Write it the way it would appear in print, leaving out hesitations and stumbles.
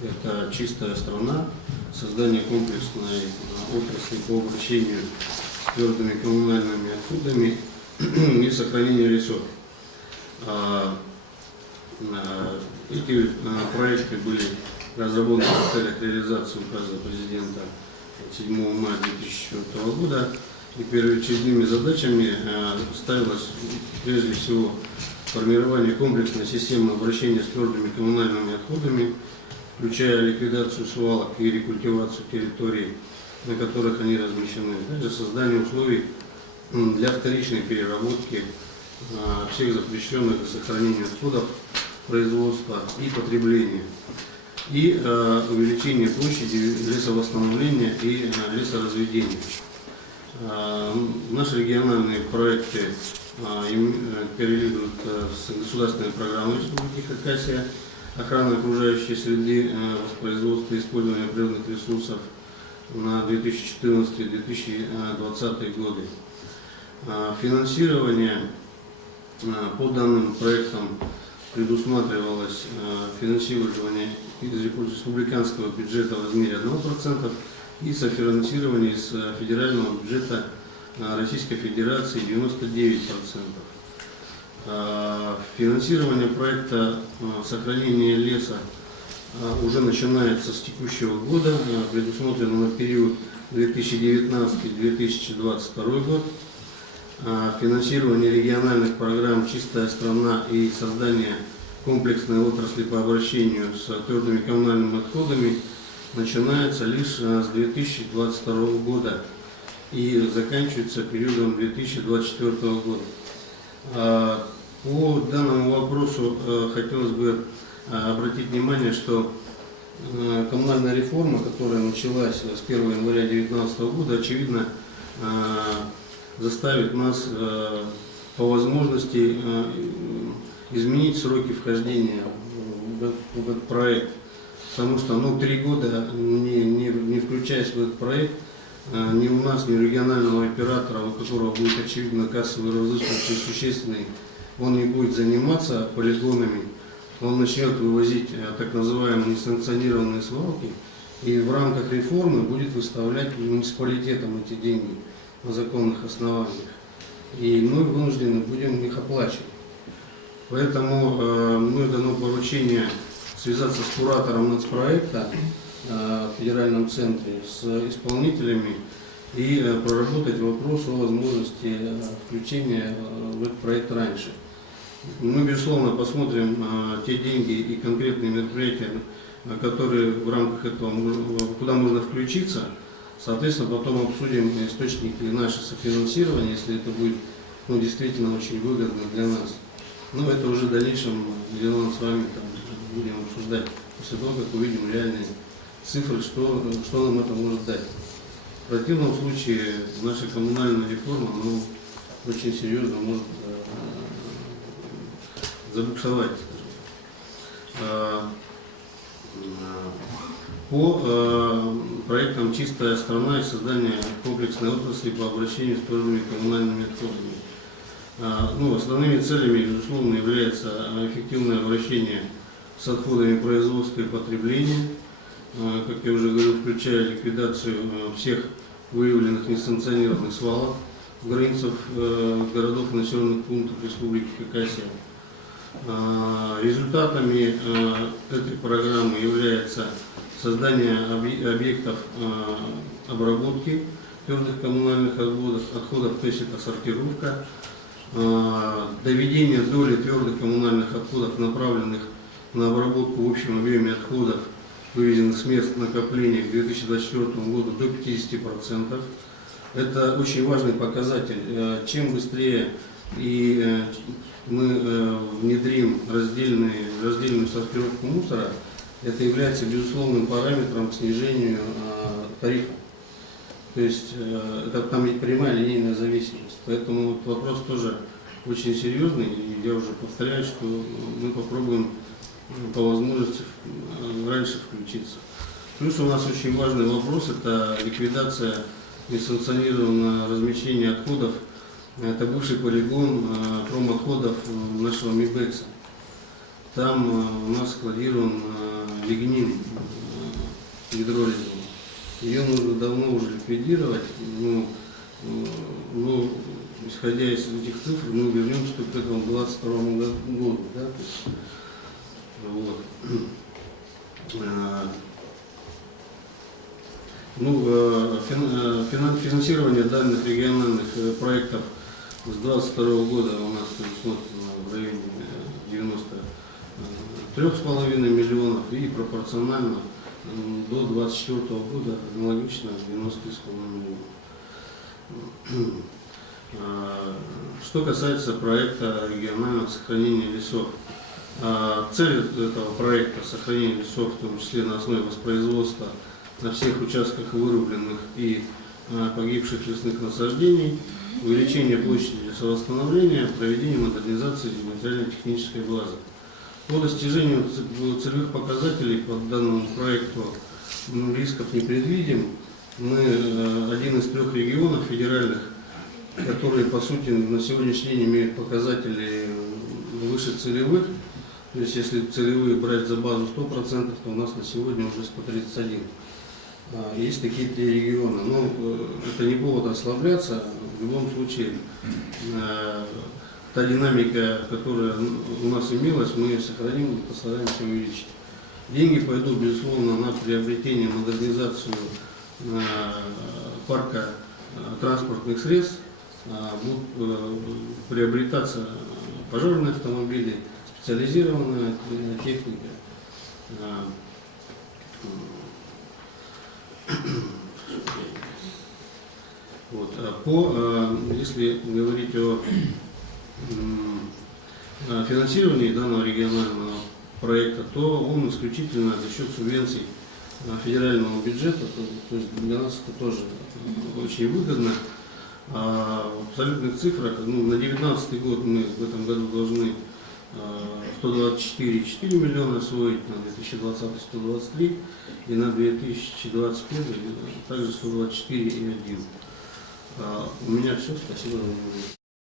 Это чистая страна, создание комплексной отрасли по обращению с твердыми коммунальными отходами и сохранению лесов. Эти проекты были разработаны в целях реализации указа президента 7 мая 2004 года. И первоочередными задачами ставилось прежде всего формирование комплексной системы обращения с твердыми коммунальными отходами, включая ликвидацию свалок и рекультивацию территорий, на которых они размещены, также создание условий для вторичной переработки всех запрещенных к сохранению отходов производства и потребления, и увеличение площади лесовосстановления и лесоразведения. Наши региональные проекты коррелируют с государственной программой Республики Хакасия охраны окружающей среды, воспроизводства и использования природных ресурсов на 2014-2020 годы. Финансирование по данным проектам предусматривалось финансирование из республиканского бюджета в размере 1% и софинансирование из федерального бюджета Российской Федерации 99%. Финансирование проекта сохранения леса уже начинается с текущего года, предусмотрено на период 2019-2022 год. Финансирование региональных программ «Чистая страна» и создание комплексной отрасли по обращению с твердыми коммунальными отходами начинается лишь с 2022 года и заканчивается периодом 2024 года. По данному вопросу хотелось бы обратить внимание, что коммунальная реформа, которая началась с 1 января 2019 года, очевидно, заставит нас по возможности изменить сроки вхождения в этот проект. Потому что 3 года, не включаясь в этот проект, ни у нас, ни у регионального оператора, у которого будет очевидно кассовый розыск существенный, он не будет заниматься полигонами, он начнет вывозить так называемые несанкционированные свалки и в рамках реформы будет выставлять муниципалитетам эти деньги на законных основаниях. И мы вынуждены будем их оплачивать. Поэтому мне дано поручение связаться с куратором нацпроекта в федеральном центре, с исполнителями и проработать вопрос о возможности включения в этот проект раньше. Мы, безусловно, посмотрим те деньги и конкретные мероприятия, которые в рамках этого, куда можно включиться. Соответственно, потом обсудим источники нашего софинансирования, если это будет действительно очень выгодно для нас. Но это уже в дальнейшем, где мы с вами будем обсуждать, после того, как увидим реальные цифры, что нам это может дать. В противном случае наша коммунальная реформа очень серьезно может забуксовать. По проектам «Чистая страна» и создание комплексной отрасли по обращению с твердыми коммунальными отходами. Основными целями, безусловно, является эффективное обращение с отходами производства и потребления, как я уже говорил, включая ликвидацию всех выявленных несанкционированных свалок в границах городов и населенных пунктов Республики Хакасия. Результатами этой программы является создание объектов обработки твердых коммунальных отходов, то есть это сортировка, доведение доли твердых коммунальных отходов, направленных на обработку в общем объеме отходов, вывезенных с мест накопления к 2024 году до 50%. Это очень важный показатель. Чем быстрее мы внедрим раздельную сортировку мусора, это является безусловным параметром к снижению тарифа. То есть это там ведь прямая линейная зависимость. Поэтому этот вопрос тоже очень серьезный. И я уже повторяю, что мы попробуем по возможности раньше включиться. Плюс у нас очень важный вопрос – это ликвидация несанкционированного размещения отходов. Это бывший полигон промотходов нашего МИБЭКСа. Там у нас складирован лигнин гидролизу. Ее нужно давно уже ликвидировать, но исходя из этих цифр, мы вернемся к этому 2022 году. Да? Вот. Финансирование данных региональных проектов с 2022 года у нас предусмотрено в районе 93,5 миллионов и пропорционально до 2024 года аналогично 90,5 миллионов. Что касается проекта регионального сохранения лесов. Цель этого проекта сохранения лесов, в том числе на основе воспроизводства на всех участках вырубленных и погибших лесных насаждений, увеличение площади лесовосстановления, проведение модернизации материально-технической базы. По достижению целевых показателей по данному проекту рисков не предвидим. Мы один из 3 регионов федеральных, которые по сути на сегодняшний день имеют показатели выше целевых. То есть если целевые брать за базу 100%, то у нас на сегодня уже 131. Есть такие 3 региона. Но это не повод расслабляться. В любом случае, та динамика, которая у нас имелась, мы ее сохраним и постараемся увеличить. Деньги пойдут, безусловно, на приобретение, модернизацию парка транспортных средств. Будут приобретаться пожарные автомобили, специализированная техника. Вот. Если говорить о финансировании данного регионального проекта, то он исключительно за счет субвенций федерального бюджета, то есть для нас это тоже очень выгодно. В абсолютных цифрах, на 2019 год мы в этом году должны 124,4 миллиона освоить, на 2020 123 и на 2021 также 124,1. У меня все, спасибо за внимание.